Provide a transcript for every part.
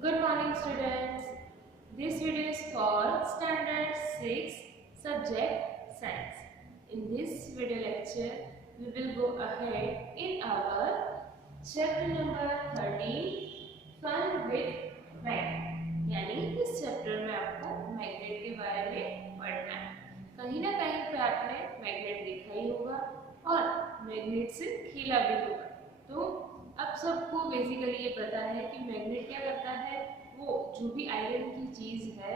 Good morning, students. This video is for Standard 6 subject Science. In this video lecture, we will go ahead in our chapter number 13 Fun with Magnet. यानी इस chapter में आपको magnet के बारे में पढ़ना है। कहीं ना कहीं पे आपने मैग्नेट देखा ही होगा और मैग्नेट से खेला भी होगा। तो अब सबको बेसिकली ये पता है कि मैग्नेट क्या करता है, वो जो भी आयरन की चीज है,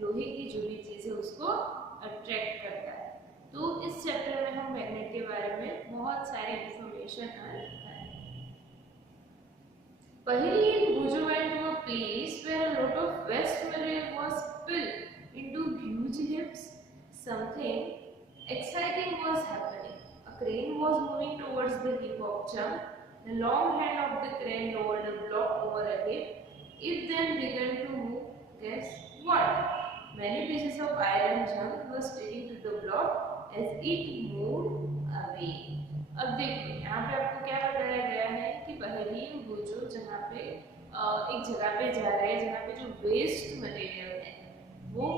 लोहे की जो भी चीज है, उसको अट्रैक्ट करता है। तो इस चैप्टर में हम मैग्नेट के बारे में बहुत सारी information Pahili and Buju went to a place where a lot of waste material was spilled into huge heaps. Something exciting was happening. A crane was moving towards the heap of junk. The long hand of the crane lowered a block over a heap. It then began to move. Guess what? Many pieces of iron junk were sticking to the block as it moved away. अब देखिए यहाँ पे आपको क्या बताया गया है कि पहली बुजो जहाँ पे एक जगह पे जा रहा है जहाँ पे जो वेस्ट मटेरियल है वो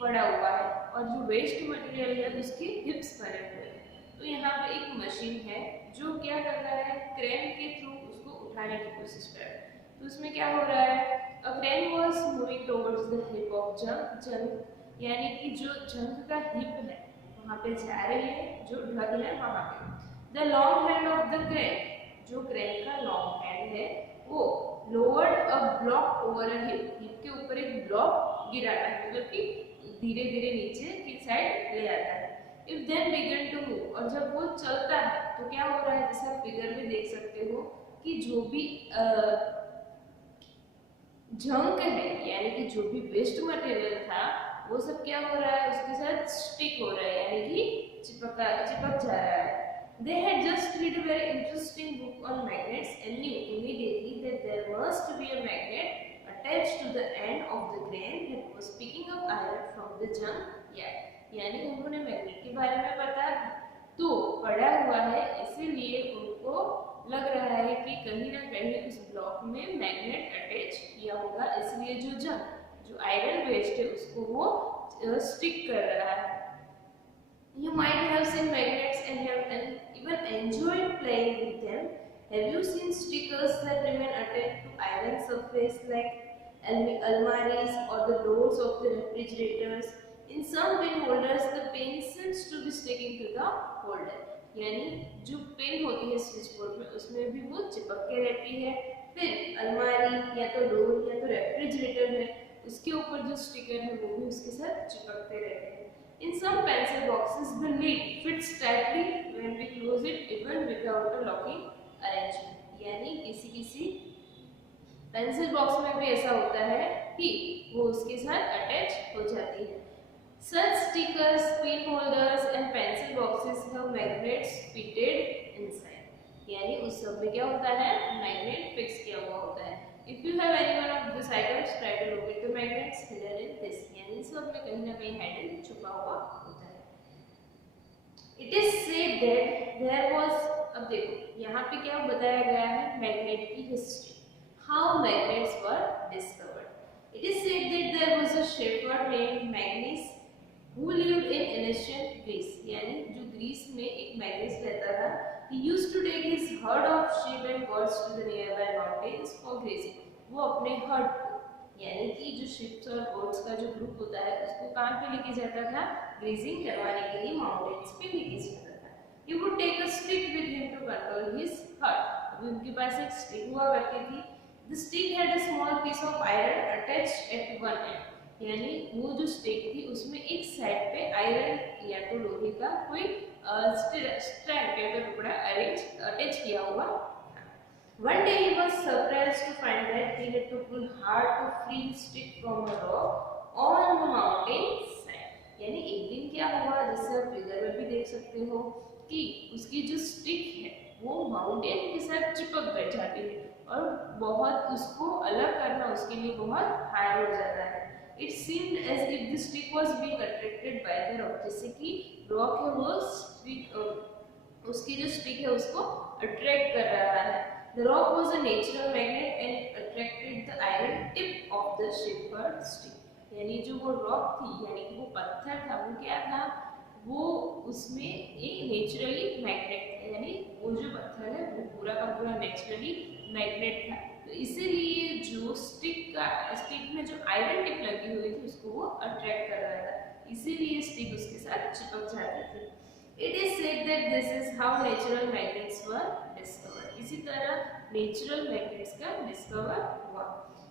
पड़ा हुआ है और जो वेस्ट मटेरियल है उसके हिप्स पड़े हुए हैं। तो यहाँ पे एक मशीन है जो क्या कर रहा है, क्रेन के थ्रू उसको उठाने की कोशिश कर रहा है। तो उसमें क्या हो रहा है, a crane was moving towards the hip of junk, यानी कि जो जंक का हिप है वहाँ पे जा रही है, जो ढग है वहाँ पे। The long hand of the crane, जो क्रेन का लॉन्ग हैंड है वो lowered a block over a hip, hip के ऊपर एक ब्लॉक गिराता है, मतलब कि धीरे धीरे नीचे की साइड ले आता है। If then begin to move, और जब वो चलता है तो क्या हो रहा है, जैसे आप फिगर में देख सकते हो कि जो भी जंक है यानी कि जो भी वेस्ट मटेरियल था वो सब क्या हो रहा है, उसके साथ स्टिक हो रहा है, यानी कि चिपक जा रहा है। They had just read a very interesting book on magnets and knew immediately that there must be a magnet attached to the end of the crane that was picking up iron from the junk yard. यानी उन्होंने magnet के बारे में पढ़ा हुआ है, इसीलिए उनको लग रहा है कि कहीं ना कहीं उस ब्लॉक में मैग्नेट अटैच किया होगा, इसलिए जो आयरन वेस्ट है उसको वो स्टिक कर रहा है। You might have seen magnets and have even enjoyed playing with them. Have you seen stickers that remain attached to iron surface like almaris or the doors of the refrigerators? In some pen holders, the pen seems to be sticking to the holder. यानी जो pen होती है switch board में उसमें भी वो चिपक के रहती है। फिर अलमारी या तो डोर या तो रेफ्रिजरेटर है उसके ऊपर जो स्टिकर है वो भी उसके साथ चिपकते रहते हैं। In some pencil boxes, the lid fits tightly when we close it, even without a locking arrangement. यानी किसी पेंसिल बॉक्स में भी ऐसा होता है कि वो उसके साथ अटैच हो जाती है। Such stickers, pin holders and pencil boxes have magnets fitted inside. यानी उस सब में क्या होता है, मैग्नेट फिक्स किया हुआ होता है। If you have any one of these items, try to locate the magnets hidden in this. यानी सब में कहीं ना कहीं हैंडल छुपा हुआ होता है। It is said that there was, अब देखो यहाँ पे क्या बताया गया है, मैग्नेट की history, how magnets were discovered. It is said that there was a shepherd named Magnus who lived in ancient Greece. यानी जो ग्रीस में एक मैग्नस रहता था, he used to take his herd of sheep and goats to the nearby mountains for grazing. वो अपने heard को, यानी कि जो शिप्स और गोट्स का जो ग्रुप होता है उसको कहाँ पे लेके जाता था, ग्रेजिंग करवाने के लिए माउंटेन्स पे लेके जाता था। He would take a stick with him to control his herd. अभी उनके पास एक स्टिक हुआ करती थी। The stick had a small piece of iron attached at one end. यानी वो जो स्टिक थी उसमें एक साइड पे आयरन या तो लोहे का कोई स्ट्रैंड या तो टुकड़ा अटैच किया हुआ। One day he was surprised to find that he had to pull hard to free his stick from a rock on the mountain side. यानी एक दिन क्या हुआ, जैसे आप फिगर में भी देख सकते हो कि उसकी जो स्टिक है वो माउंटेन के साथ चिपक गई जाती है और बहुत उसको अलग करना उसके लिए बहुत हार्ड हो जाता है। It seemed as if the stick was being attracted by the rock, जैसे कि रॉक है वो स्टिक उसकी जो स्टिक है उसको अट्रैक्ट कर रहा है। The rock was a natural magnet and attracted the iron tip of the shepherd stick. यानी जो वो रॉक थी, यानी कि वो पत्थर था, वो क्या था, वो उसमें एक नेचुरली मैग्नेट था, यानी वो जो पत्थर है वो पूरा का पूरा नेचुरली मैग्नेट था। तो इसीलिए जो स्टिक में जो आयरन टिप लगी हुई थी उसको वो अट्रैक्ट कर रहा था, इसीलिए स्टिक उसके साथ चिपक जाती थी। It is said that this is how natural magnets were discovered. इसी तरह natural magnets का discover हुआ।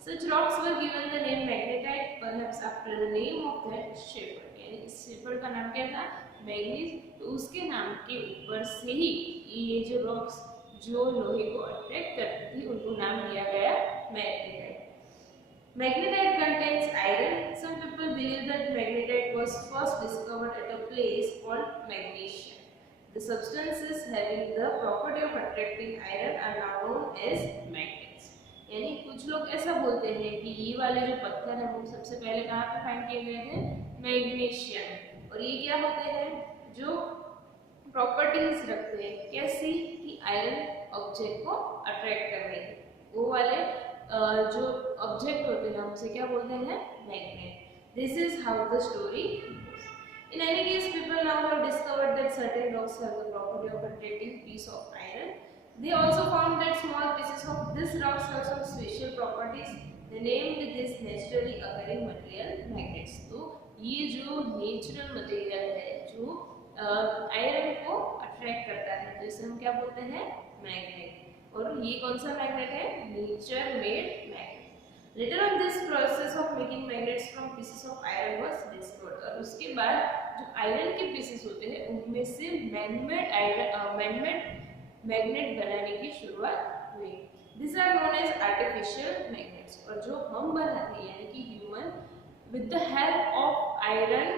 Such rocks were given the name magnetite, perhaps after the name of that shepherd. यानी इस shepherd का नाम क्या था, मैग्नीज, तो उसके नाम के ऊपर से ही ये जो रॉक्स जो लोहे को अट्रैक्ट करती थी उनको नाम दिया गया magnetite. Magnetite contains iron. Some people believe that magnetite was first discovered at a place called magnesium. The substances having the property of attracting iron are now known as magnets. यानी कुछ लोग ऐसा बोलते हैं कि ये वाले जो पत्थर है वो सबसे पहले कहाँ पे फाइंड किए गए थे, मैग्नीशियम, और ये क्या होते हैं, जो प्रॉपर्टीज रखते हैं, कैसी, कि आयरन ऑब्जेक्ट को अट्रैक्ट करने की, वो वाले जो ऑब्जेक्ट होते हैं उसे क्या बोलते हैं, magnet. This is how the story goes. In any case, people now have discovered that certain rocks have the property of attracting piece of iron. They also found that small pieces of this rocks have some special properties. They named this naturally occurring material magnets. तो ये जो natural material है जो iron को attract करता है, तो इसे हम क्या बोलते हैं, मैग्नेट। और ये कौन सा मैग्नेट है, nature made magnet. Later on, this process of making magnets from pieces of iron was discovered. और उसके बाद जो आयरन के पीसेस होते हैं उनमें से मैग्नेट बनाने की शुरुआत हुई। These are known as artificial magnets। और जो हम बनाते हैं यानी कि human with the help of iron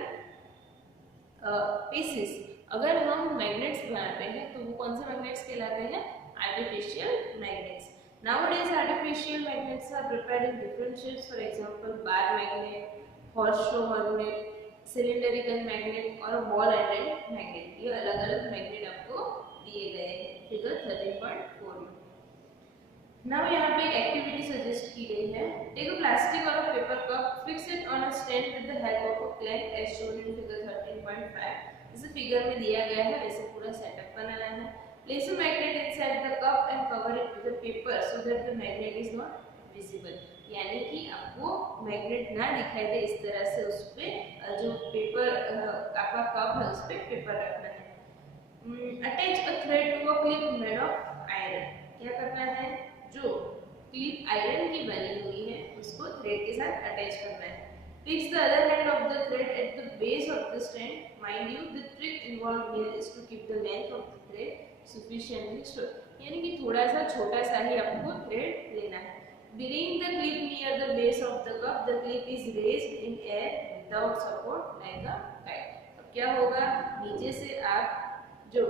pieces, अगर हम मैग्नेट्स बनाते हैं तो वो कौन से मैग्नेट्स कहलाते हैं, artificial magnets। Nowadays, artificial magnets are prepared in different shapes. For example, bar magnet, horseshoe magnet, cylindrical magnet और ball and magnet। ये अलग-अलग मैग्नेट आपको दिए गए हैं फिगर 13.4 में। Now यहाँ पे एक एक्टिविटी सजेस्ट की गई है। Take a plastic or a paper cup, fix it on a stand with the help of a clamp as shown in figure 13.5। इसे फिगर में दिया गया है, वैसे पूरा सेटअप बनाना है। Place a magnet inside the cup and cover it with a paper so that the magnet is not visible। यानी कि आपको मैग्नेट ना दिखाई दे, इस तरह से उस पे जो पेपर आपका कप है उस पे पेपर रखना है। Attach a thread to a clip made of iron। क्या करना है, जो क्लिप आयरन की बनी हुई है उसको थ्रेड के साथ अटैच करना है। Fix the other end of the thread at the base of the stand। Mind you, the trick involved here is to keep the length of the thread sufficiently short। यानी कि थोड़ा सा छोटा सा ही आपको थ्रेड लेना है। Bring the clip near the base of the cup। The clip is raised in air without support like a kite। अब क्या होगा, नीचे से आप जो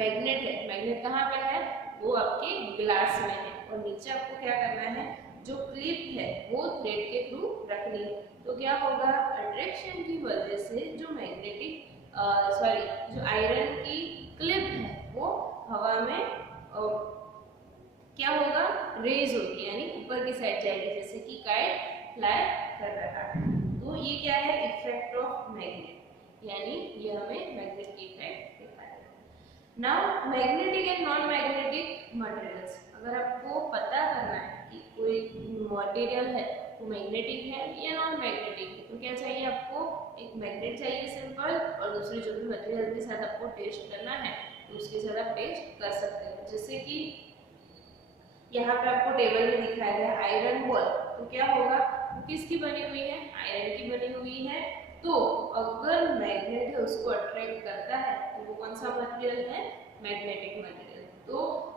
मैग्नेट है, मैग्नेट कहाँ पे है, वो आपके ग्लास में है, और नीचे आपको क्या करना है, जो क्लिप है वो थ्रेड के थ्रू रखनी है। तो क्या होगा, अट्रैक्शन की वजह से जो जो आयरन की क्लिप है वो हवा में क्या होगा, रेज होगी, यानी ऊपर की साइड जाएगी, जैसे कि काइट फ्लाई कर रहा है। तो ये क्या है, इफेक्ट ऑफ मैग्नेट, यानी ये हमें मैग्नेट की इफेक्ट दिखा रहा है। Now magnetic and non magnetic materials. अगर आपको पता करना है कि कोई मटेरियल है वो मैग्नेटिक है या नॉन मैग्नेटिक है, तो क्या चाहिए आपको, एक मैग्नेट चाहिए सिंपल, और दूसरी जो भी मटेरियल के साथ आपको टेस्ट करना है तो उसके साथ आप टेस्ट कर सकते हो। जैसे कि यहाँ पे आपको टेबल में दिखाया गया आयरन बॉल, तो क्या होगा, वो किसकी बनी हुई है, आयरन की बनी हुई है। तो अगर मैग्नेट है उसको अट्रैक्ट करता है तो वो कौन सा मटेरियल है, मैग्नेटिक मटेरियल। तो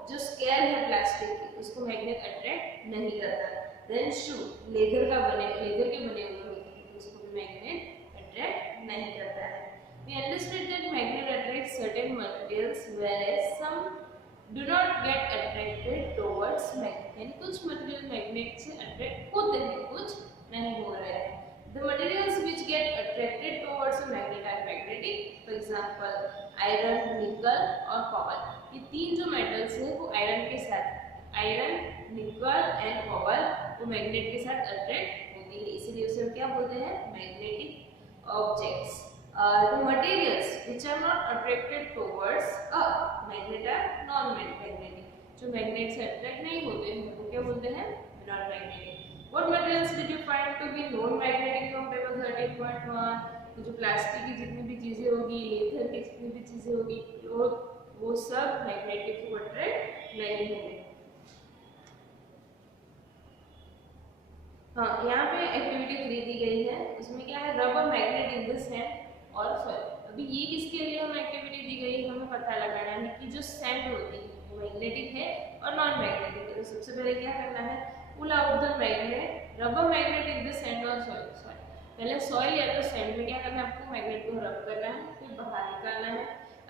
जो स्केल है प्लास्टिक की उसको मैग्नेट अट्रैक्ट नहीं करता। देन शू लेदर के बने हुए होते हैं तो उसको भी मैग्नेट अट्रैक्ट नहीं करता है। We understood that magnet attracts certain materials whereas some do not get attracted towards magnet। यानी कुछ मटेरियल मैग्नेट से अट्रैक्ट होते हैं, कुछ नहीं हो रहे हैं। The materials which get attracted towards a magnet are magnetic। For example, iron, nickel और copper। ये तीन जो मेटल्स हैं वो आयरन के साथ आयरन, निकल एंड कॉपर वो मैग्नेट के साथ अट्रैक्ट होती है, इसलिए उसे क्या बोलते हैं, magnetic objects. The materials which are not attracted towards a magnet are non-magnetic. जो मैग्नेट से अट्रैक्ट नहीं होते हैं वो क्या बोलते हैं, non magnetic. What materials did you find to be non-magnetic from table 13.1? तो जो प्लास्टिक की जितनी भी चीजें होगी, लेथर की जितनी भी चीजें होगी, वो सब मैग्नेटिक को अट्रैक्ट नहीं होंगे। हाँ, यहाँ पे एक्टिविटी 3 दी गई है, उसमें क्या है, रब a magnet in the sand और सॉइल। अभी ये किसके लिए हमें एक्टिविटी दी गई है, हमें पता लगाना है कि जो सैंड होती है वो मैग्नेटिक है और नॉन मैग्नेटिक है। तो सबसे पहले क्या करना है, पुल आउट द मैग्नेट, रब a magnet in the sand और सॉइल। पहले सॉइल या तो सैंड में क्या करना है, आपको मैग्नेट को रब करना है, फिर बाहर निकालना है।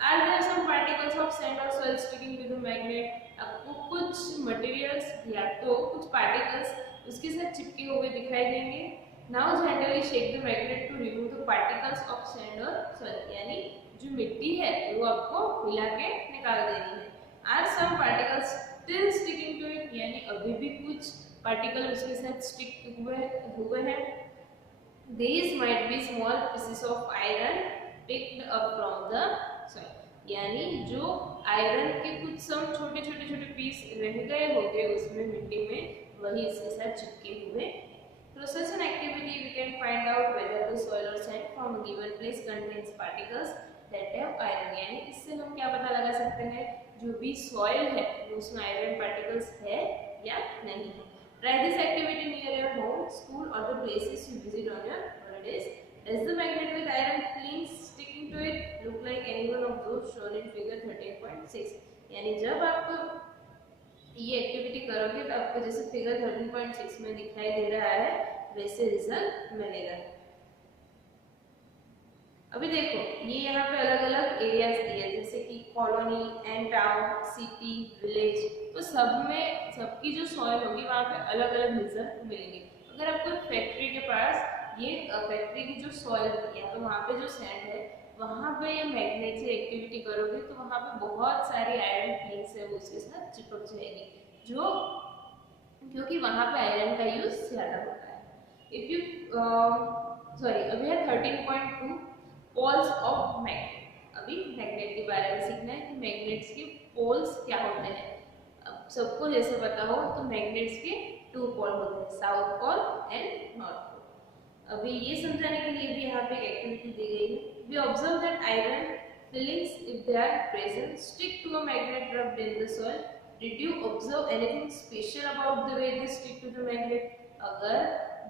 Are there some particles of sand और soil sticking to the magnet? आपको कुछ मटेरियल्स या तो कुछ पार्टिकल्स उसके साथ चिपके हुए दिखाई देंगे। Now gently shake the magnet to remove the particles of sand और सॉइल, यानी जो मिट्टी है वो आपको मिला के निकाल देनी है। Are some particles still sticking to it, यानी अभी भी कुछ पार्टिकल उसके साथ स्टिक हुए हैं। These might be small pieces of iron picked up from the soil, यानी जो आयरन के कुछ सम छोटे छोटे पीस रह गए होंगे उसमें मिट्टी में, वही इसके साथ चिपके हुए। Procession activity we can find out whether the soil or sand from a given place contains particles that have iron, यानी इससे हम क्या पता लगा सकते हैं, जो भी सॉइल है उसमें आयरन पार्टिकल्स है या नहीं है। Try this activity near your home, school or the places you visit on your holidays. Does the magnet with iron flings sticking to it look like any one of those shown in figure 13.6? यानी जब आप ये activity करोगे तो आपको जैसे figure 13.6 में दिखाई दे रहा है वैसे रिजल्ट मिलेगा। अभी देखो ये यहाँ पे अलग अलग एरियाज दिए, जैसे कि colony and town, city, village, तो सब में सबकी जो सॉइल होगी वहाँ पे अलग अलग रिजल्ट मिलेंगे। अगर आपको फैक्ट्री के पास ये फैक्ट्री की जो सॉइल होगी या तो वहाँ पे जो सैंड है वहाँ पे ये मैग्नेट से एक्टिविटी करोगे तो वहाँ पे बहुत सारी आयरन फ्लिंग्स है वो उसके साथ चिपक जाएगी, जो क्योंकि वहाँ पे आयरन का यूज ज्यादा होता है। इफ यू सॉरी अभी है 13.2 पोल्स ऑफ मैग्नेट। अभी मैग्नेट के बारे में सीखना है कि मैग्नेट्स के पोल्स क्या होते हैं। अब सबको जैसे पता हो तो मैग्नेट्स के 2 पोल होते हैं, south pole and north pole. अभी ये समझाने के लिए भी यहाँ पे एक एक्टिविटी दी गई है। We observe that iron filings if they are present stick to a magnet rubbed in the soil. Did you observe anything special about the way they stick to the magnet? अगर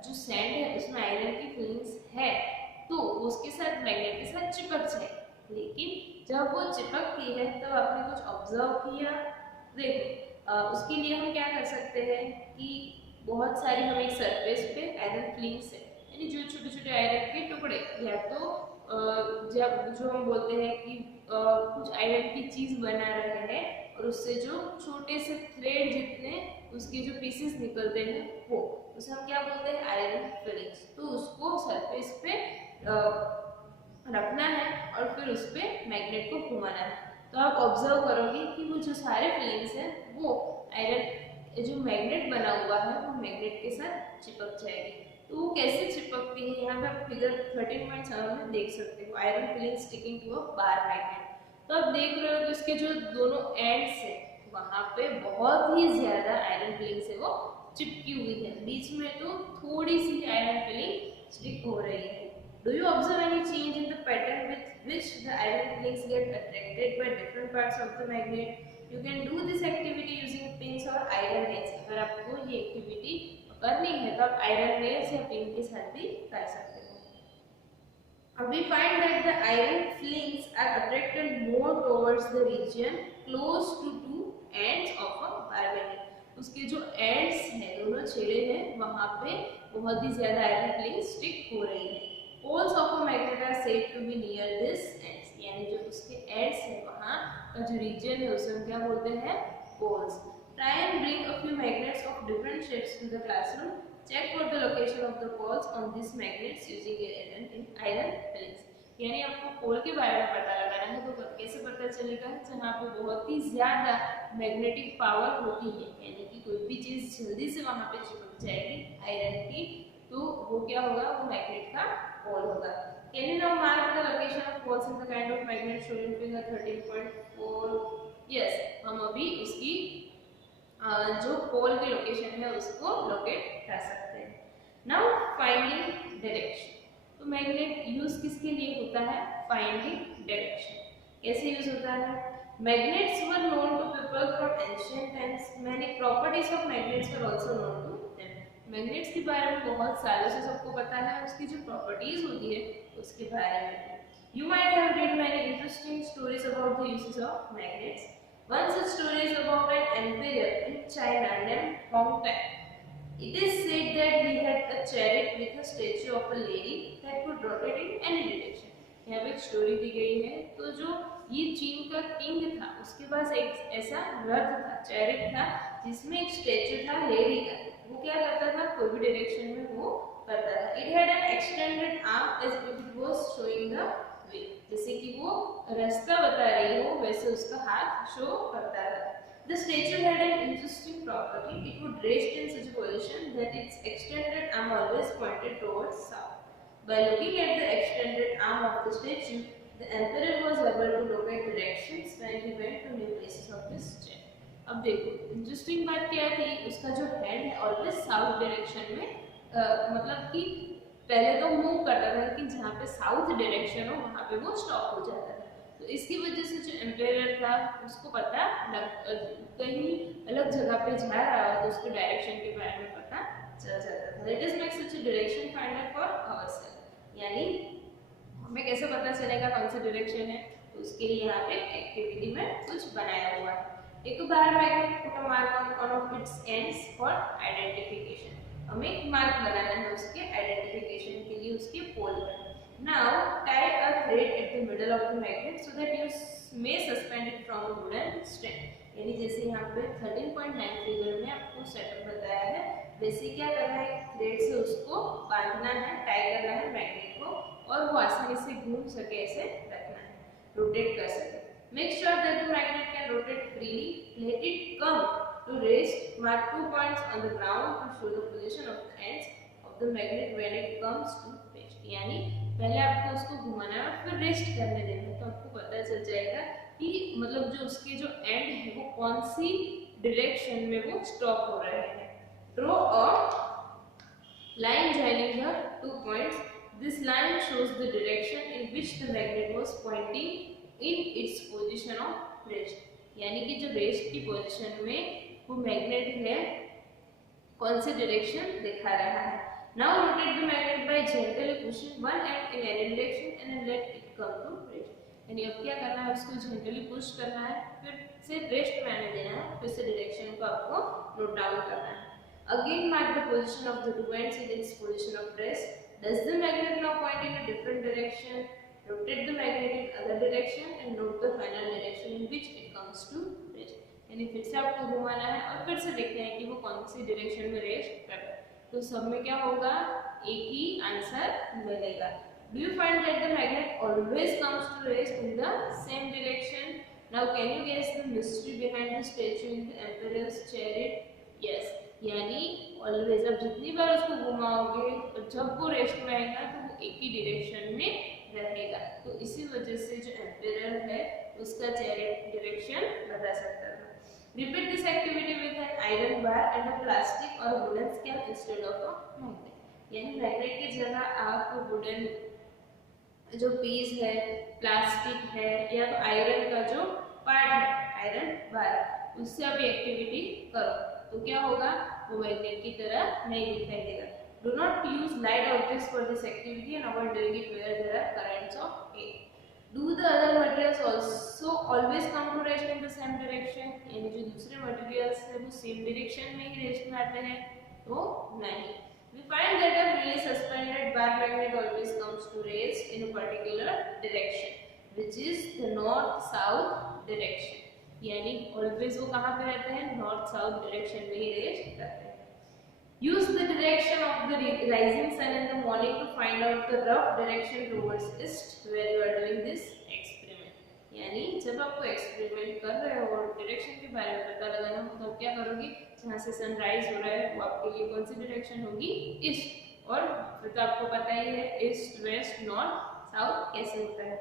जो sand है उसमें iron की fillings है तो उसके साथ magnet के साथ चिपक जाए, लेकिन जब वो चिपकती है तब आपने कुछ ऑब्जर्व किया। देखो उसके लिए हम क्या कर सकते हैं कि बहुत सारी हम एक सरफेस पे आयरन फिलिंग्स है, यानी जो छोटे छोटे आयरन के टुकड़े या तो जब जो हम बोलते हैं कि कुछ आयरन की चीज बना रहे हैं और उससे जो छोटे से थ्रेड जितने उसके जो पीसेस निकलते हैं वो उसे हम क्या बोलते हैं, आयरन फिलिंग्स। तो उसको सरफेस पे रखना है और फिर उस पर मैग्नेट को घुमाना है। तो आप ऑब्जर्व करोगे कि वो जो सारे फिलिंग्स हैं वो आयरन जो मैग्नेट बना हुआ है वो मैग्नेट के साथ चिपक जाएगी। तो वो कैसे चिपकती है यहाँ पे आप फिगर 13.7 में देख सकते हो, iron filing sticking to a bar magnet. तो आप देख रहे हो कि उसके जो दोनों एंड्स है वहाँ पे बहुत ही ज्यादा आयरन फिलिंग से वो चिपकी हुई है, बीच में तो थोड़ी सी आयरन फिलिंग स्टिक हो रही है। Do you observe any change in the pattern with which the iron filings get attracted by different parts of the magnet? You can do this activity using pins or iron nails. अगर आपको ये activity करनी है तो आप iron nails या pin के साथ भी कर सकते हो। We find that the iron filings are attracted more towards the region close to two ends of a bar magnet. उसके जो एंड्स हैं, दोनों छेड़े हैं, वहाँ पे बहुत ही ज्यादा आयरन फिलिंग स्टिक हो रही है। Poles of a magnet are said to be near this ends, यानी जो उसके ends है वहाँ का जो region है उसे हम क्या बोलते हैं, poles. Try and bring a few magnets of different shapes to the classroom. Check for the location of the poles on these magnets using iron fillings. यानी आपको पोल के बारे में पता लगाना है तो कैसे पता चलेगा, जहाँ पे बहुत ही ज्यादा मैग्नेटिक पावर होती है, यानी कि कोई भी चीज जल्दी से वहां पे चिपक जाएगी आयरन की, तो वो क्या होगा, वो मैग्नेट का पोल होगा। Can you now mark the location of poles in the kind of magnet shown in figure 13.4? Yes, हम अभी उसकी जो पोल की लोकेशन है उसको लोकेट कर सकते हैं। नाउ फाइंडिंग डायरेक्शन, तो मैग्नेट यूज किसके लिए होता है, फाइंडिंग डायरेक्शन। कैसे यूज होता है, magnets were known to people from ancient times, many properties of magnets were also known to them. Magnets के बारे में बहुत सालों से सबको पता है, उसकी जो प्रॉपर्टीज होती है उसके बारे में। You might have read many interesting stories about the uses of magnets. One such story is about an emperor in China named Hong Tai. It is said that he had a chariot with a statue of a lady that could rotate in any direction. यहाँ पे एक story दी गई है, तो जो ये चीन का किंग था उसके पास एक ऐसा रथ था, चैरिट था, जिसमें एक स्टैचू था लेडी का। वो क्या करता था, कोई भी डायरेक्शन में वो करता था। It had an extended arm as if it was showing the way. जैसे कि वो रास्ता बता रही हो वैसे उसका हाथ शो करता था। The statue had an interesting property. It would rest in such a position that its extended arm always pointed towards south. By looking at the extended arm of the statue, the emperor was able to locate directions when he went to new places of his journey. अब देखो interesting बात क्या थी, उसका जो hand है always south direction में, मतलब कि पहले तो मूव करता था, लेकिन जहाँ पे साउथ डायरेक्शन हो वहाँ पे वो स्टॉप हो जाता था। तो इसकी वजह से जो एम्पायर था उसको पता कहीं अलग जगह पे जा रहा हो तो उसके डायरेक्शन के बारे में पता चल जाता था। Let us make such a direction finder for ourselves, यानी हमें कैसे पता चलेगा कौन सी डायरेक्शन है, तो उसके लिए यहाँ पे एक्टिविटी में कुछ बनाया हुआ है। एक bar magnet put a mark on one of its ends for identification, हमें एक मार्क बनाना है उसके आइडेंटिफिकेशन के लिए उसके पोल पर। Now tie a thread at the middle of the magnet so that you may suspend it from a wooden stand. यानी जैसे यहाँ पे 13.9 फिगर में आपको सेटअप बताया है, वैसे क्या करना है, थ्रेड से उसको बांधना है, टाई करना है मैग्नेट को, और वो आसानी से घूम सके ऐसे रखना है, रोटेट कर सके। Make sure that the magnet can rotate freely. Let it come to rest. Mark 2 points on the ground to show the position of the ends of the magnet when it comes to rest. यानी पहले आपको उसको घुमाना है और फिर rest करने देना है, तो आपको पता चल जाएगा कि मतलब जो उसके जो एंड है वो कौन सी डायरेक्शन में वो स्टॉप हो रहे हैं। Draw a line joining the 2 points. This line shows the direction in which the magnet was pointing in its position of rest. यानी कि जो रेस्ट की पोजीशन में वो मैग्नेट है कौन सी डायरेक्शन दिखा रहा है। Now rotate the magnet by gently pushing one end in any direction and then let it come to rest. यानी अब क्या करना है, उसको जेंटली पुश करना है, फिर से रेस्ट में आने देना है, फिर से डायरेक्शन को आपको नोट डाउन करना है। Again mark the position of the two ends in its position of rest. Does the magnet now point in a different direction? Rotate the magnet in other direction and note the final direction in which it comes to rest. यानी फिर से आपको घुमाना है और फिर से देखना है कि वो कौन सी डायरेक्शन में रेस्ट कर रहा है, तो सब में क्या होगा, एक ही आंसर मिलेगा। Do you find that the magnet always comes to rest in the same direction? Now can you guess the mystery behind the statue in the emperor's chariot? Yes, यानी always, अब जितनी बार उसको घुमाओगे और जब वो रेस्ट में आएगा तो वो एक ही डायरेक्शन में रहेगा, तो इसी वजह से जो एम्पायर है उसका चैरिट डायरेक्शन बता सकता था। Repeat this activity with an iron bar and a plastic or wooden scale instead of a magnet. यानी मैग्नेट की जगह आप वुडन जो पीस है, प्लास्टिक है, या तो आयरन का जो पार्ट है, आयरन बार, उससे आप एक्टिविटी करो तो क्या होगा, वो मैग्नेट की तरह नहीं दिखाई देगा। Do not use light objects for this activity and avoid doing it where there are currents of air. Do the other materials also always come to rest in the same direction? यानी जो दूसरे materials है वो same direction में ही rest में आते हैं, तो नहीं। We find that a freely suspended bar magnet always comes to rest in a particular direction, which is the north-south direction. यानी always वो कहाँ पे रहते हैं, north-south direction में ही रेस्ट करते हैं। use the direction of the rising sun in the morning to find out the rough direction towards east where you are doing this experiment. यानी जब आपको एक्सपेरिमेंट कर रहे हो और डायरेक्शन के बारे में पता लगाना हो तो क्या करोगे, जहाँ से सनराइज हो रहा है वो आपके लिए कौन सी डायरेक्शन होगी, ईस्ट। और फिर तो आपको पता ही है ईस्ट वेस्ट नॉर्थ साउथ कैसे होता है।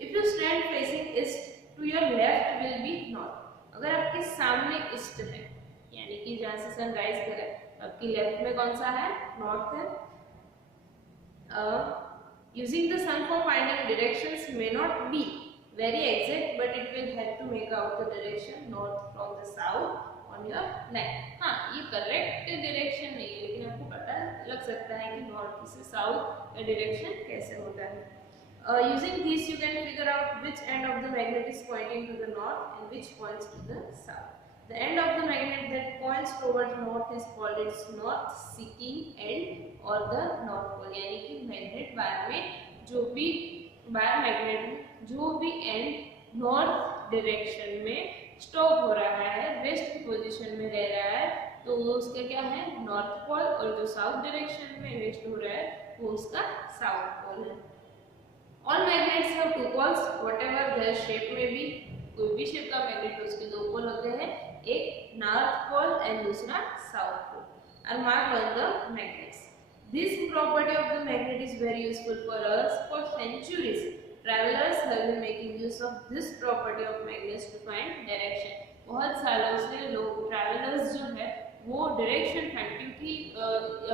If you stand facing east to your left will be north. अगर आपके सामने ईस्ट है यानी कि जहाँ से सनराइज कर रहा है, आपकी लेफ्ट में कौन सा है, नॉर्थ है। Using the sun for finding directions may not be very exact but it will help to make out the direction north from the south on your neck. हाँ, ये करेक्ट डायरेक्शन नहीं है लेकिन आपको पता लग सकता है कि नॉर्थ से साउथ का डायरेक्शन कैसे होता है। Using this you can figure out which end of the magnet is pointing to the north and which points to the south. The end of the magnet that points towards north is called its north seeking end or the north pole। यानी कि magnet बार में जो भी bar magnet में जो भी and north direction में stop हो रहा है, वेस्ट की पोजीशन में रह रहा है, तो वो उसका क्या है, नॉर्थ पोल। और जो साउथ डायरेक्शन में वेस्ट हो रहा है वो उसका साउथ पोल है। All magnets have two poles, whatever their shape may be। कोई भी शेप का मैग्नेट है उसके दो पोल होते हैं, एक नॉर्थ पोल एंड दूसरा south pole. Are marked on the magnets. This property of the magnet is very useful for us for centuries. Travelers have been making use of this property of magnets to find direction। बहुत सालों से लोग travellers जो है वो direction find, क्योंकि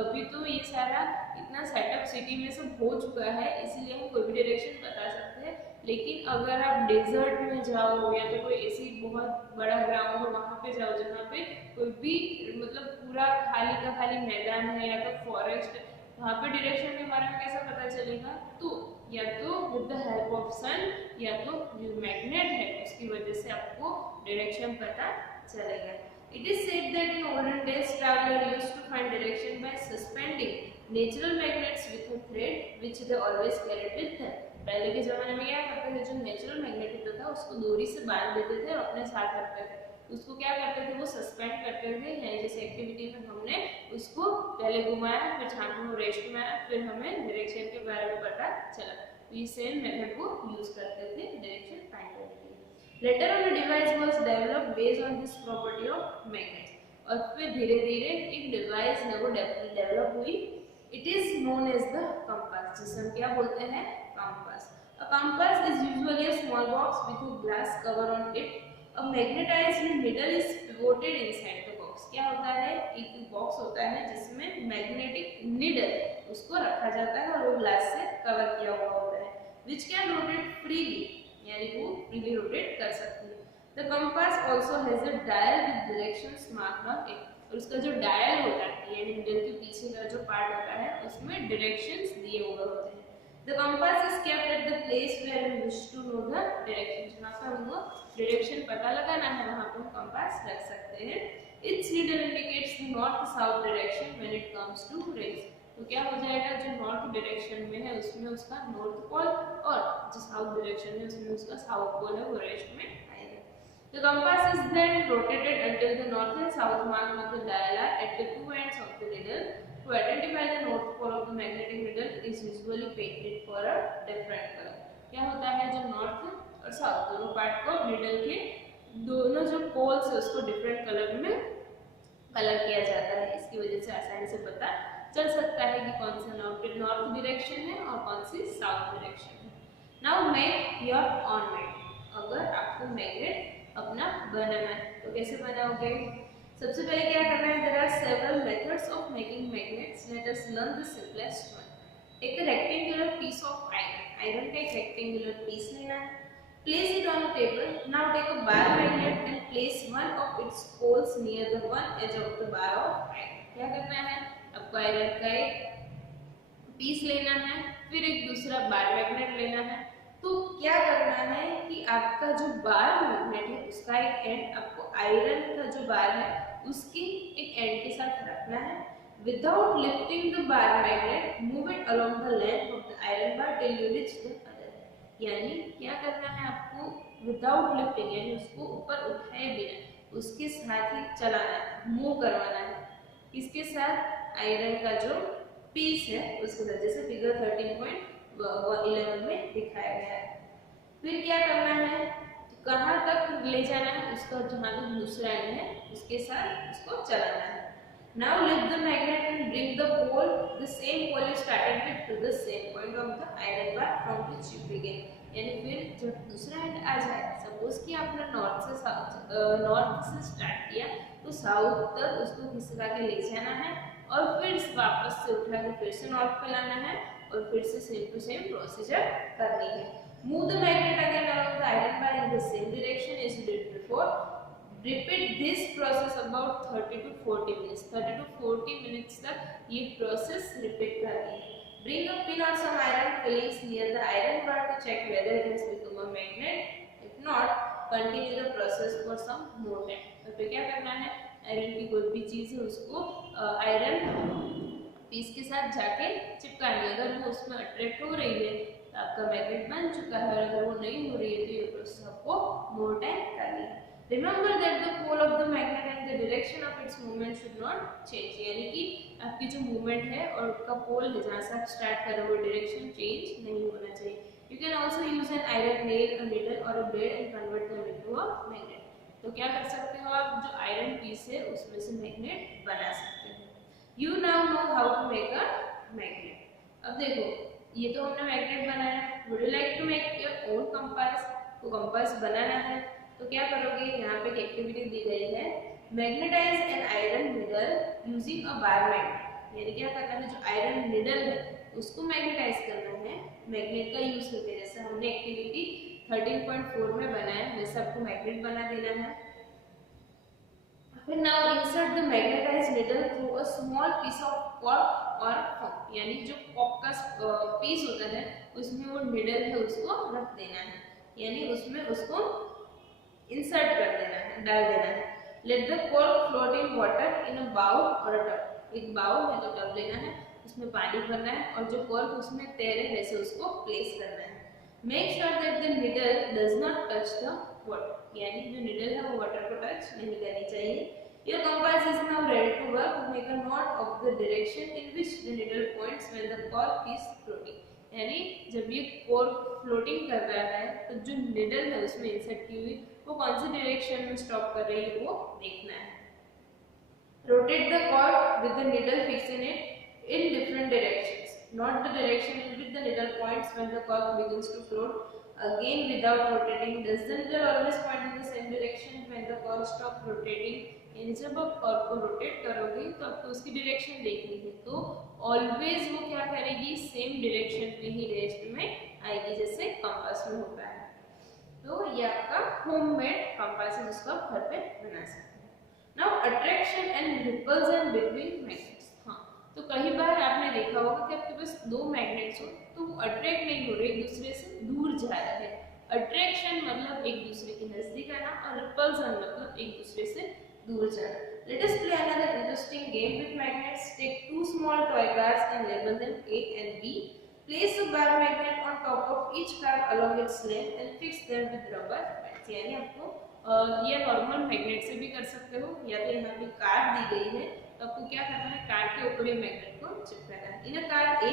अभी तो ये सारा इतना सेटअप सिटी में सब हो चुका है इसलिए हम कोई भी डायरेक्शन बता सकते हैं। लेकिन अगर आप डेजर्ट में जाओ या तो कोई ऐसी बहुत बड़ा ग्राउंड हो वहाँ पे जाओ जहाँ पे कोई भी मतलब पूरा खाली का खाली मैदान है या तो फॉरेस्ट है, वहाँ पे डायरेक्शन के बारे में कैसा पता चलेगा, तो या तो विद द हेल्प ऑफ सन या तो जो मैग्नेट है उसकी वजह से आपको डायरेक्शन पता चलेगा। It is said that in olden days travelers used to find direction by suspending natural magnets with a thread which they always carried with them। पहले के ज़माने में क्या करते थे, जो नेचुरल मैग्नेट होता था उसको डोरी से बांध देते थे और अपने साथ रखते थे। उसको क्या करते थे, वो सस्पेंड करते थे, यानी जैसे एक्टिविटी में हमने उसको पहले घुमाया फिर जहाँ पे वो रेस्ट में आया फिर हमें डायरेक्शन के बारे में पता चला। तो ये सेम मेथड को यूज करते थे डायरेक्शन फाइंड करने के लिए। Later on the device was developed based on this property of magnets। और फिर धीरे धीरे एक डिवाइस है वो डेवलप हुई। It is known as the compass, जिसे हम क्या बोलते हैं, compass. A compass is usually a small box with a glass cover on it। A magnetized needle is pivoted inside the box। क्या होता है, एक बॉक्स होता है जिसमें मैग्नेटिक नीडल उसको रखा जाता है और वो ग्लास से कवर किया हुआ होता है, which can rotate freely, यानी वो फ्रीली रोटेट कर सकती है। The compass also has a dial with directions marked on it। और उसका जो डायल होता है यानी नीडल के पीछे का जो पार्ट होता है उसमें डायरेक्शंस दिए हुए होते हैं। The compass is kept at the place where we wish to know the direction। जहाँ पर हमको डायरेक्शन पता लगाना है वहाँ पर हम कंपास रख सकते हैं। Its needle indicates the north-south direction when it comes to rays। तो क्या हो जाएगा, जो नॉर्थ डायरेक्शन में है उसमें उसका नॉर्थ पोल और जो साउथ डायरेक्शन में उसमें उसका साउथ पोल है वो रेस्ट में आएगा। The compass is then rotated until the north and south mark of the dial are at the two ends of the needle। To identify the north pole of the magnetic needle is usually painted for a different color। क्या होता है, जो north और south दोनों part को needle के दोनों जो पोल्स है उसको डिफरेंट कलर में कलर किया जाता है। इसकी वजह से आसानी से पता चल सकता है कि कौन सा नॉर्थ डायरेक्शन है और कौन सी साउथ डायरेक्शन है। Now make your on magnet. अगर आपको मैग्नेट अपना बनाना है तो कैसे बनाओगे, सबसे पहले क्या करना है, there are several methods of making magnets. Let us learn the simplest one. Take a rectangular piece of iron का एक रेक्टेंगुलर पीस लेना है, place it on a table। Now take a bar magnet and place one of its poles near the one edge of the bar of iron। क्या करना है, आपको iron का एक पीस लेना है फिर एक दूसरा बार मैग्नेट लेना है। तो क्या करना है कि आपका जो बार मैग्नेट है उसका एक एंड आपको आयरन का जो बार है उसके एक एंड के साथ रखना है। Without lifting the bar magnet move it along the length of the iron bar till you reach the other. यानी क्या करना है आपको, विदाउट लिफ्टिंग यानी उसको ऊपर उठाए बिना उसके साथ ही चलाना है, मूव करवाना है। किसके साथ, आयरन का जो पीस है उसके साथ, जैसे फिगर 13.11 में दिखाया गया है। फिर क्या करना है, कहाँ तक ले जाना है उसका, जहाँ तक दूसरा एंड है उसके साथ उसको चलाना है। Now lift the magnet and bring the pole. The same pole is started with to the same point of the iron bar from which you begin. यानी फिर जब दूसरा एंड आ जाए, सपोज कि आपने नॉर्थ से स्टार्ट किया तो साउथ तक उसको खिसका के ले जाना है और फिर वापस से उठा के फिर से नॉर्थ पे लाना है और फिर से सेम टू सेम प्रोसीजर करनी है। Move the magnet again along the iron bar in the same direction as you did before. Repeat this process about 30 to 40 minutes. 30 to 40 minutes तक ये process repeat करनी है। Bring a pin or some iron fillings near the iron bar to check whether it has become a magnet. If not, continue the process for some more time. तो फिर क्या करना है, iron की कोई भी चीज है उसको आयरन पीस के साथ जाके चिपकानी है। अगर वो उसमें अट्रैक्ट हो रही है तो आपका मैग्नेट बन चुका है, और अगर वो नहीं हो रही है तो ये प्रोसेस आपको मोर टाइम करनी है। Remember that the pole of the magnet and the direction of its movement should not change. यानी कि आपकी जो मूवमेंट है और उसका पोल है जहाँ से आप स्टार्ट कर रहे हो वो डायरेक्शन चेंज नहीं होना चाहिए। You can also use an iron nail, a needle or a blade and convert them into a magnet. तो क्या कर सकते हो आप, जो आयरन पीस है उसमें से मैग्नेट बना सकते हो। You now know how to make a magnet. अब देखो ये तो हमने मैग्नेट बनाया। Would you like to make your own compass? तो कंपास बनाना है तो क्या करोगे, यहाँ पे एक एक्टिविटी दी गई है, magnetize an iron needle using a bar magnet. यानी क्या करना है, जो आयरन निडल है उसको मैग्नेटाइज करना है मैग्नेट का यूज करके। जैसे हमने एक्टिविटी 13.4 में बनाया वैसे आपको मैग्नेट बना देना है। फिर now insert the magnetized needle through a small piece of cork और फोम। यानी जो कॉर्क का पीस होता है उसमें वो निडल है उसको रख देना है, यानी उसमें उसको इंसर्ट कर देना है, डाल देना है। Let the cork float in water in a bowl और अ टब। एक बाउल है तो टब लेना है, उसमें पानी भरना है और जो कॉर्क उसमें तैरे वैसे उसको प्लेस करना है। Make sure that the needle does not touch the water. यानी जो निडल है वो वाटर को टच नहीं करनी चाहिए। Your compass is now ready to work. Make a note of the direction in which the needle points when the cork is floating. यानी जब ये कॉर्क फ्लोटिंग कर रहा है तो जो निडल है उसमें इंसर्ट की हुई वो कौन सी डायरेक्शन में स्टॉप कर रही है वो देखना है। Rotate the cork with the needle fix in it in different directions, not the direction in which the needle points when the cork begins to float. Again without rotating, does the needle always point in the same direction when the cork stop rotating? यानी जब आप cork को rotate करोगे तो आपको उसकी direction देखनी है, तो ऑलवेज वो क्या करेगी, सेम डायरेक्शन पे ही रेस्ट में आएगी जैसे कंपास में होता है। तो ये आपका होममेड कंपास है जिसको आप घर पे बना सकते हैं। Now attraction and repulsion between magnets. हाँ, तो कई बार आपने देखा होगा कि आपके पास दो मैग्नेट्स हो तो वो अट्रैक्ट नहीं हो रहे, एक दूसरे से दूर जा रहे हैं। अट्रैक्शन मतलब एक दूसरे के नजदीक आना और रिपल्सन मतलब एक दूसरे से दूर जाना। Let us play another interesting game with magnets. Take two small toy cars and label them A and B. Place a bar magnet on top of each car along its length and fix them with rubber bands. यानी आपको ये normal magnet से भी कर सकते हो, या तो यहाँ पे कार दी गई है तो आपको क्या करना है, कार के ऊपर ये मैग्नेट को चिपकाना है। In a car A,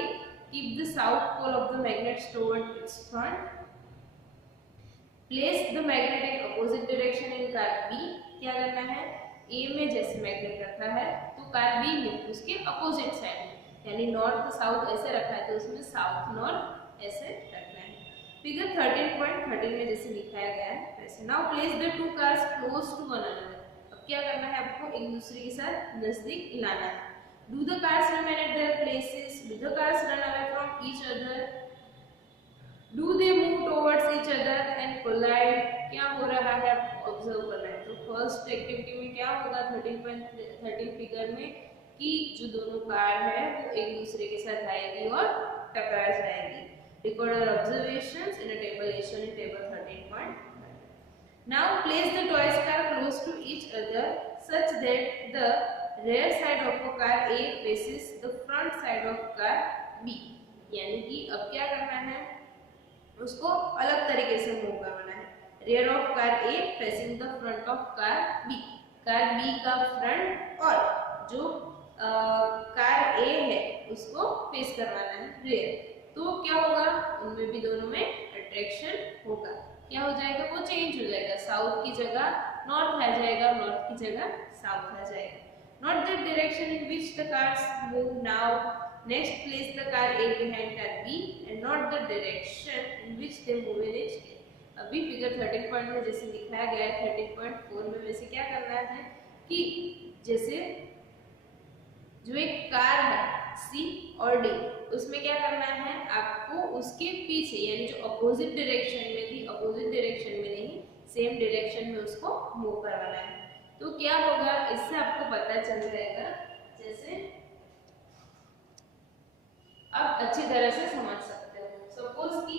keep the south pole of the magnet toward its front. Place the magnet in opposite direction in car B. क्या करना है, ए में जैसे मैग्नेट रखा है तो कार बी में उसके अपोजिट साइड में, यानी नॉर्थ साउथ ऐसे रखा है तो उसमें साउथ नॉर्थ ऐसे रखना है। फिगर 13.13 में जैसे दिखाया गया है वैसे। Now place the two cars close to one another. अब क्या करना है, आपको एक दूसरे के साथ नजदीक लाना है। Do the cars remain at their places, do the cars run away from each other, do they move towards each other and collide. क्या हो रहा है आपको ऑब्जर्व करना है। तो फर्स्ट एक्टिविटी में क्या होगा 13.13 फिगर में कि जो दोनों कार है वो एक दूसरे के साथ आएगी और टकरा जाएगी। Record your observations in a table A shown in table 13.13. Now place the toys car close to each other such that the rear side of a car A faces the front side of car B. यानी कि अब क्या करना है, उसको अलग तरीके से मूव करना है। Rear of car A facing the front of car B, car B का फ्रंट और जो कार ए है उसको फेस करवाना है रेयर, तो क्या होगा, उनमें भी दोनों में अट्रैक्शन होगा। क्या हो जाएगा, वो चेंज हो जाएगा, साउथ की जगह नॉर्थ आ जाएगा, नॉर्थ की जगह साउथ आ जाएगा। Note the direction in which the cars move now, next place the car A behind car B and note the direction in which they move in each a. अभी figure 13 point में जैसे दिखाया गया है 13.4 में वैसे क्या करना है कि जैसे जो एक कार है सी और डी, उसमें क्या करना है आपको उसके पीछे यानी जो अपोजिट डायरेक्शन में थी अपोजिट डायरेक्शन में नहीं सेम डायरेक्शन में उसको मूव करवाना है। तो क्या होगा, इससे आपको पता चल जाएगा, जैसे आप अच्छी तरह से समझ सकते हो। सपोज कि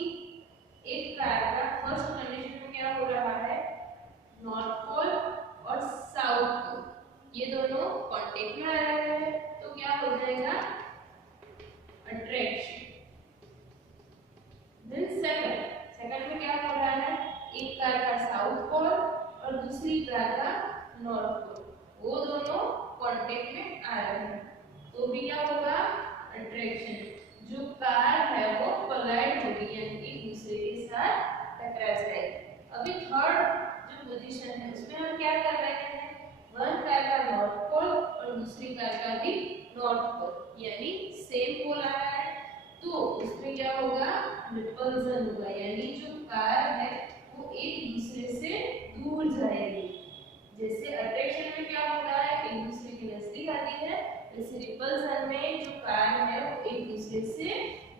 एक कार का फर्स्ट कंडीशन में क्या हो रहा है, नॉर्थ पोल और साउथ पोल ये दोनों कांटेक्ट में आ रहे हैं, तो क्या हो जाएगा, अट्रैक्शन। देन सेकंड में क्या हो रहा है, एक कार का साउथ पोल और दूसरी कार का नॉर्थ पोल, वो दोनों कांटेक्ट में आ रहे हैं, तो भी क्या होगा, अट्रैक्शन। जो कार है वो कोलाइड होगी यानी कि एक दूसरे के साथ टकरा जाएगी। अभी थर्ड जो पोजीशन है उसमें हम क्या कर रहे हैं, वन कार का नॉर्थ पोल और दूसरी कार का भी नॉर्थ पोल यानी सेम पोल आ रहा है, तो उसमें क्या होगा, रिपल्सन होगा, यानी जो कार है वो एक दूसरे से दूर जाएगी। जैसे अट्रैक्शन में क्या होता है, एक दूसरे के नजदीक आती है, वैसे रिपल्सन में जो कार है वो एक दूसरे से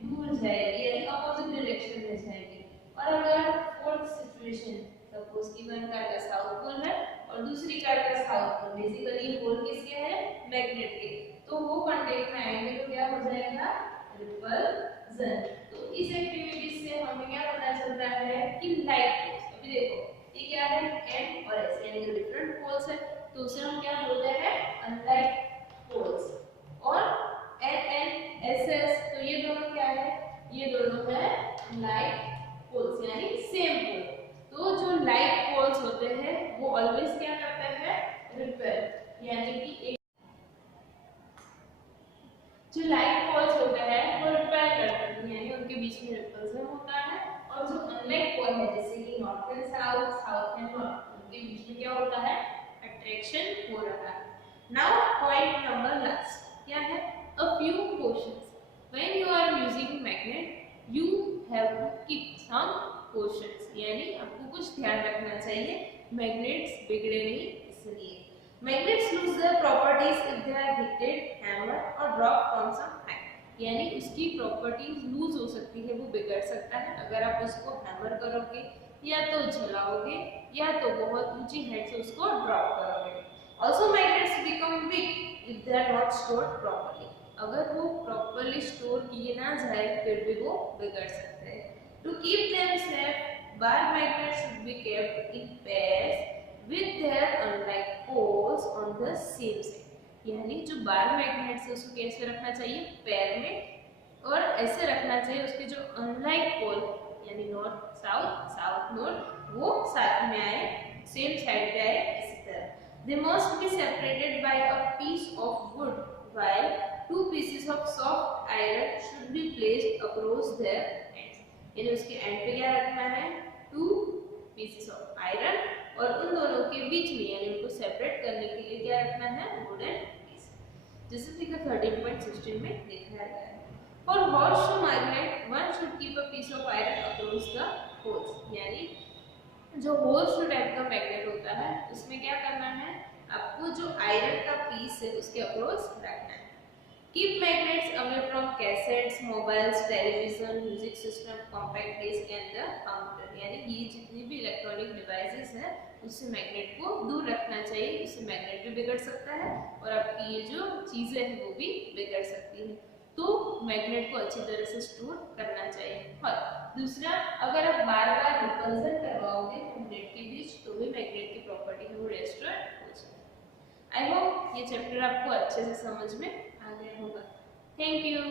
दूर जाएगी यानी अपोजिट डायरेक्शन में जाएगी। और अगर फोर्थ सिचुएशन, सपोज कि वन कार का साउथ पोल है और दूसरी कार का साउथ पोल, बेसिकली ये पोल किसके है, मैग्नेट के, तो वो कांटेक्ट में आएंगे तो क्या हो जाएगा, रिपल्सन। तो इस एक्टिविटी से हमें क्या पता चलता है कि लाइट फोर्स, अभी देखो ये क्या है, एन और एस यानी जो डिफरेंट पोल्स है, तो उसे हम क्या बोलते हैं, अनलाइक पोल्स। और एन एन एस एस, तो ये दोनों क्या है, ये दोनों है लाइक पोल्स यानी सेम पोल। तो जो लाइक पोल्स होते हैं वो ऑलवेज क्या करते हैं, रिपेल, यानी कि एक जो लाइक पोल्स होते हैं वो रिपेल करते हैं यानी उनके बीच में रिपल्सन होता है। और जो अनलाइक पोल है जैसे कि north and south, south and north, उनके बीच में क्या होता है, अट्रैक्शन हो रहा है। नाउ पॉइंट नंबर लास्ट क्या है, a few questions when you are using magnet you have to keep some questions, यानी आपको कुछ ध्यान रखना चाहिए, मैग्नेट्स बिगड़े नहीं इसलिए। Magnets lose their properties if they are heated, hammered or dropped from some height, यानी उसकी प्रॉपर्टीज लूज हो सकती है, वो बिगड़ सकता है अगर आप उसको हैमर करोगे या तो जलाओगे या तो बहुत ऊंची हाइट से उसको ड्रॉप करोगे। Also magnets become weak if they are not stored properly, अगर वो प्रॉपर्ली स्टोर किए ना जाए फिर भी वो बिगड़ सकते हैं। To keep them safe, bar magnets should be kept in pairs with their unlike poles on the same side, यानी जो बार मैग्नेट्स है उसको कैसे रखना चाहिए, पैर में, और ऐसे रखना चाहिए उसके जो अनलाइक पोल यानी नॉर्थ साउथ, साउथ नॉर्थ, वो साथ में आए, सेम साइड पे आए, इसी तरह। They must be separated by a piece of wood while two pieces of soft iron should be placed across their ends, यानी उसके एंड पे क्या रखना है, two pieces of iron, और उन दोनों के बीच में यानी उनको सेपरेट करने के लिए क्या रखना है, वुडन पीस, जैसे फिगर 13.16 में दिखाया गया है। For horseshoe magnet one should keep a piece of iron across the holes, यानी जो हॉर्सशू टाइप का मैग्नेट होता है उसमें क्या करना है, आपको जो आयरन का पीस है उसके अक्रॉस रखना है। Keep magnets away from cassettes, mobiles, television, music system, compact disc and the computer, यानी ये जितनी भी इलेक्ट्रॉनिक डिवाइसेस हैं उससे मैग्नेट को दूर रखना चाहिए, उससे मैग्नेट भी बिगड़ सकता है और आपकी ये जो चीजें हैं वो भी बिगड़ सकती हैं। तो मैग्नेट को अच्छी तरह से स्टोर करना चाहिए। और दूसरा, अगर आप बार बार रिपल्सन करवाओगे मैग्नेट के बीच तो भी मैग्नेट की प्रॉपर्टी है वो रेस्टोर हो जाएगी। आई होप ये चैप्टर आपको अच्छे से समझ में आ गया होगा। Thank you.